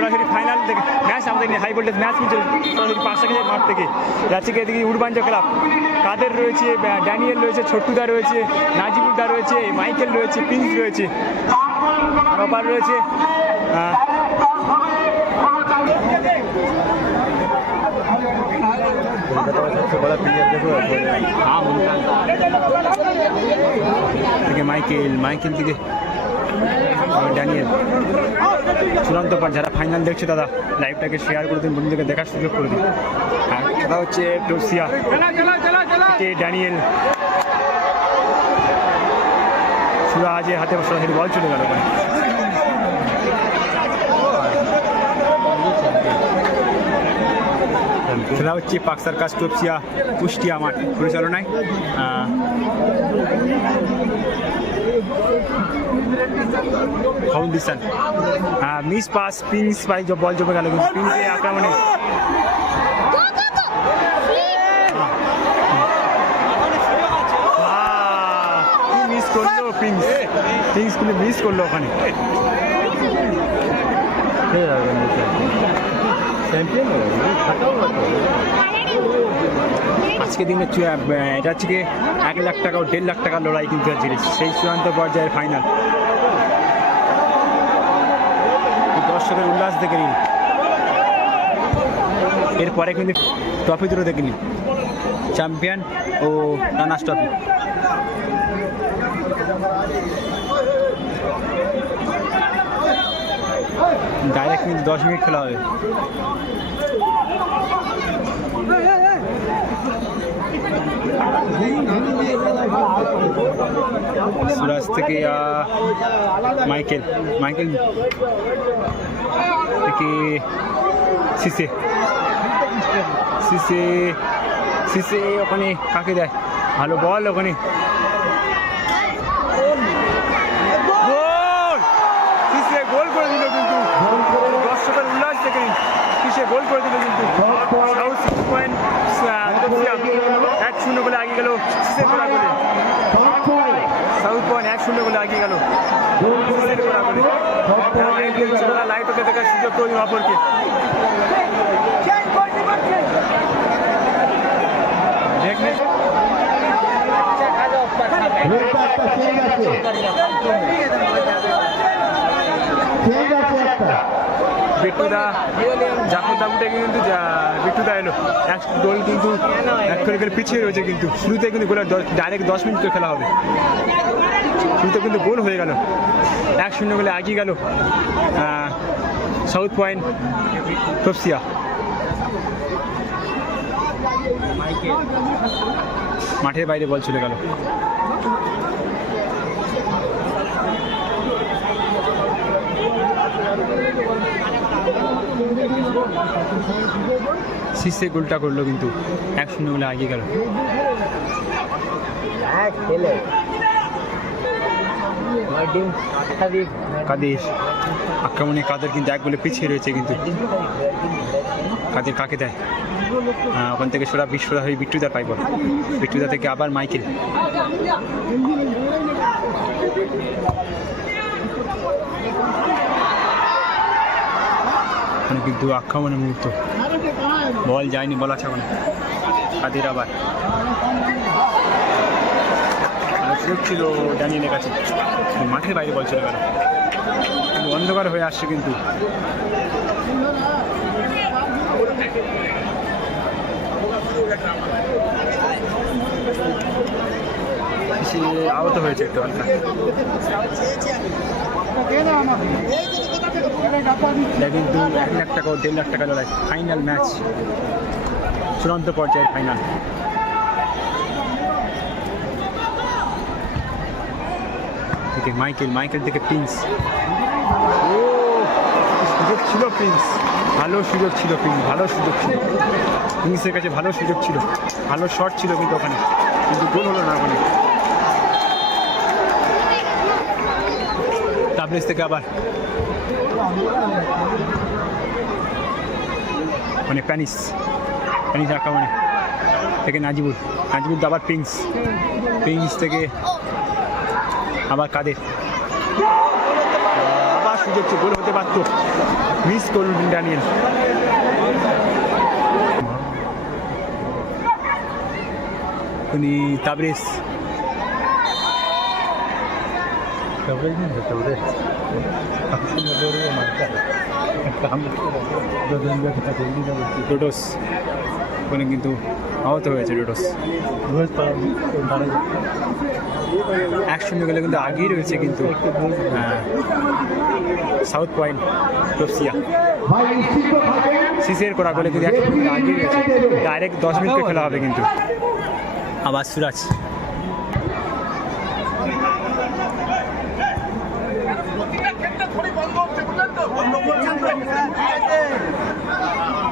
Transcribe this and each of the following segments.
সরাসরি ফাইনাল থেকে ম্যাচ আমাদের হাই ভোল্টেজ ম্যাচ কিন্তু সরাসরি পাঁচটা কেজি মাঠ থেকে। যাচ্ছে কি এদিকে উড়বাঞ্জ ক্লাব কাদের রয়েছে? ড্যানিয়েল রয়েছে, ছোট্টুদা রয়েছে নাজিবুদ্দা রয়েছে, মাইকেল রয়েছে, প্রিন্স রয়েছে রবার রয়েছে মাইকেল মাইকেল থেকে ড্যানিয়েল। চূড়ান্ত পার যারা ফাইনাল দেখছে দাদা লাইভটাকে শেয়ার করে দিন, বন্ধুদেরকে দেখার সুযোগ করে দিন। আর খেলা হচ্ছে টোসিয়া ড্যানিয়েল। সুরাজের হাতে সরাসরি বল চলে গেল। খেলা হচ্ছে পাকসার কাজ টোপসিয়া, কুষ্টিয়া মাঠ পরিচালনায়। ফাউন্ডেশন হ্যাঁ মিস পাস পিংস বাই বল জমে গেল কিন্তু পিংসের আক্রমণে। মিস করল পিংস পিংস কিন্তু মিস করল ওখানে। আজকে দিনে এটা হচ্ছে এক লাখ টাকা ও দেড় লাখ টাকার লড়াই কিন্তু সেই চূড়ান্ত পর্যায়ের ফাইনাল দর্শকের উল্লাস দেখে নিন। এরপরে কিন্তু ট্রফি দুটো দেখে নিন। চ্যাম্পিয়ন ও রানার্স ট্রফি ডাইরেক্ট কিন্তু দশ মিনিট খেলা হবে। সুরাজ থেকে মাইকেল মাইকেল থেকে সিসে। সিসে সিসে ওখানে কাকে দেয়? ভালো বল ওখানে। গোল করে দিল কিন্তু দর্শকের উল্লাস দেখে নিন সিসে গোল করে দিল কিন্তু। পয়েন্ট এক শূন্য বলে আগে গেল গোলা সাউথ পয়েন্ট এক শূন্য বলে আগে গেল গোলা করে লাইট ওকে দেখার সুযোগ করে দিন অপরকে দেখলে বিট্টুদা জাফরদা উঠে কিন্তু বিট্টুদা এলো। এক গোল কিন্তু এক করে পিছিয়ে রয়েছে কিন্তু। শুরুতে কিন্তু গোল ডাইরেক্ট দশ মিনিট করে খেলা হবে। শুরুতে কিন্তু গোল হয়ে গেল। এক শূন্য গোলে আগিয়ে গেল সাউথ পয়েন্ট, তপসিয়া। মাঠের বাইরে বল চলে গেল। শীর্ষে গোলটা করল কিন্তু। এক শূন্য গোলে। আগে গেল কাদের। আক্রমণে কাদের কিন্তু এক বলে পিছিয়ে রয়েছে কিন্তু। কাদের কাকে দেয়? ওখান থেকে সোরা বিশ্বরা হয়ে বিট্টুদা পাইব বিট্টুদা থেকে আবার মাইকেল। ওখানে কিন্তু আক্রমণের মুহূর্ত। বল যায়নি, বলা ছাগল কাদের আবার। ছিল ড্যানিয়েলের কাছে। মাঠের বাইরে বল চলে গেল। অন্ধকার হয়ে আসছে কিন্তু। আহত হয়েছে একটু হালকা এটা কিন্তু এক লাখ টাকা ও দেড় লাখ টাকা লড়াই। ফাইনাল ম্যাচ চূড়ান্ত পর্যায়ের ফাইনাল মাইকেল মাইকেল থেকে প্রিন্স সুযোগ ছিল প্রিন্স ভালো সুযোগ ছিল প্রিন্স ভালো সুযোগ ছিল। প্রিন্সের কাছে ভালো সুযোগ ছিল। ভালো শট ছিল কিন্তু ওখানে। কিন্তু গোল হলো না ওখানে। টাবলেস থেকে আবার। মানে প্যানিস। প্যানিস আক্রমণে থেকে নাজিবুল। নাজিবুল তো আবার পিংস পিংস থেকে আবার কাদের। আবার সুযোগ গোল হতে পারত। মিস করলেন ড্যানিয়েল। উনি তাবরেজ। متزوجين متزوجين خمسين دولار ما ডোডোস ওখানে কিন্তু আহত হয়েছে ডোডোস একসঙ্গে গেলে কিন্তু আগেই রয়েছে কিন্তু সাউথ পয়েন্ট টপসিয়া সিসির করা গেলে কিন্তু একসঙ্গে আগেই রয়েছে। ডাইরেক্ট দশ মিনিট খেলা হবে কিন্তু। আবার সুরাজ।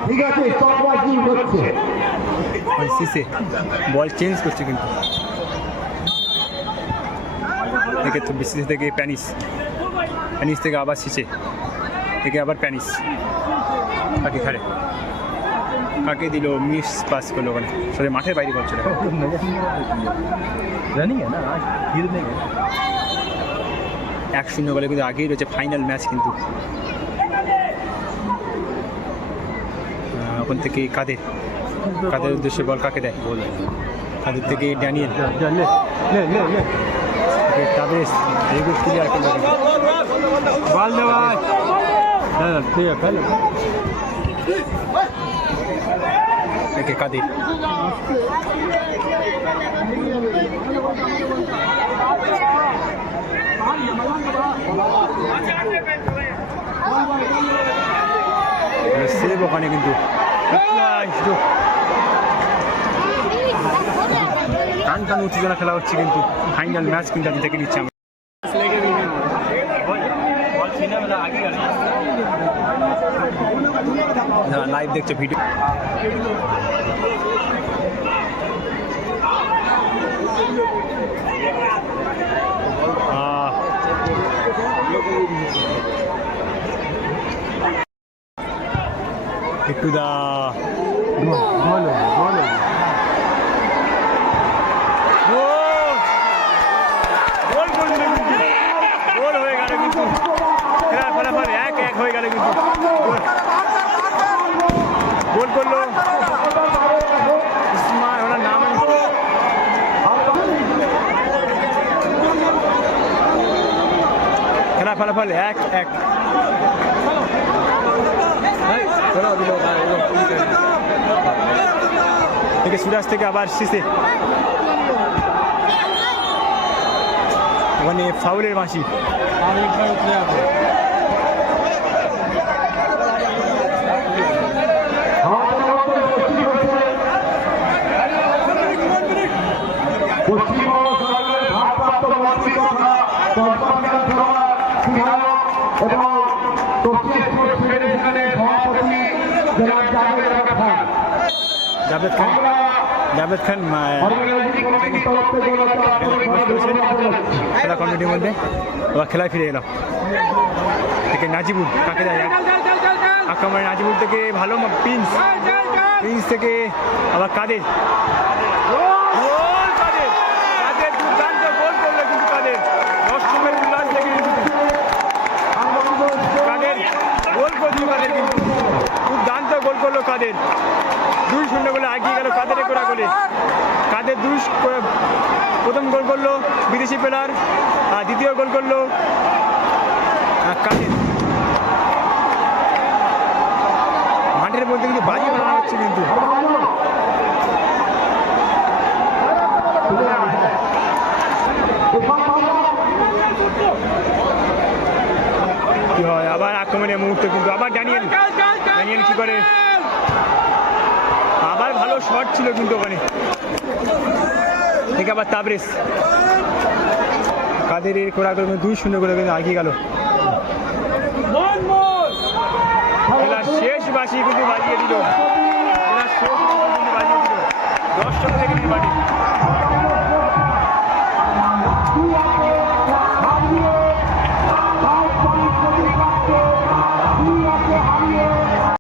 ঠিক আছে চকবাজি হচ্ছে সিসে বল চেঞ্জ করছে কিন্তু। থেকে তো সিসে থেকে প্যানিস। প্যানিস থেকে আবার সিসে থেকে আবার প্যানিস। কাকে খারে কাকে দিল? মিস পাস করল ওখানে। সরি মাঠের বাইরে বল চলে রানিং না? এক শূন্য বলে কিন্তু আগেই রয়েছে ফাইনাল ম্যাচ কিন্তু। তখন থেকে কাদের? কাদের উদ্দেশ্যে বল কাকে দেয়? বল কাদের থেকে ড্যানিয়েল? তাবেশ হ্যাঁ, একে ওখানে কিন্তু। টান টান উত্তেজনা খেলা হচ্ছে কিন্তু ফাইনাল ম্যাচ কিন্তু আমি দেখে নিচ্ছি লাইভ দেখছ ভিডিও আহ। গেল কিন্তু। খেলার ফলাফল এক এক হয়ে গেল কিন্তু। গোল। আমি ফলাফল এক এক। থেকে সুরাজ থেকে আবার শীষে মানে ফাউলের বাঁশি পশ্চিমবঙ্গ জাভেদ খান। জাভেদ খান। খেলা কমিটির মধ্যে? আবার খেলায় ফিরে এলাম থেকে নাজিবুল কাকে যায় আক্রমণে নাজিবুল থেকে ভালো প্রিন্স প্রিন্স থেকে আবার কাদের? গোল গোল করল কিন্তু কাদের দর্শকের উল্লাস দেখে কিন্তু কাদের গোল করল কাদের? দুই শূন্য গোলে এগিয়ে গেল কাদের করা গোলে? কাদের দুই প্রথম গোল করল বিদেশি প্লেয়ার আর দ্বিতীয় গোল করল কাদের? মাঠের মধ্যে কিন্তু বাজি বানানো হচ্ছে কিন্তু। আবার আক্রমণের মুহূর্ত কিন্তু। আবার ড্যানিয়েল ড্যানিয়েল কি করে? আবার ভালো শট ছিল কিন্তু ওখানে। থেকে আবার তাবরেস কাদের এর করা দুই শূন্য করে কিন্তু আগিয়ে গেল। শেষ বাসি কিন্তু বাজিয়ে দিল। শেষ বাজিয়ে দিল। দর্শক থেকে নির্বাচিত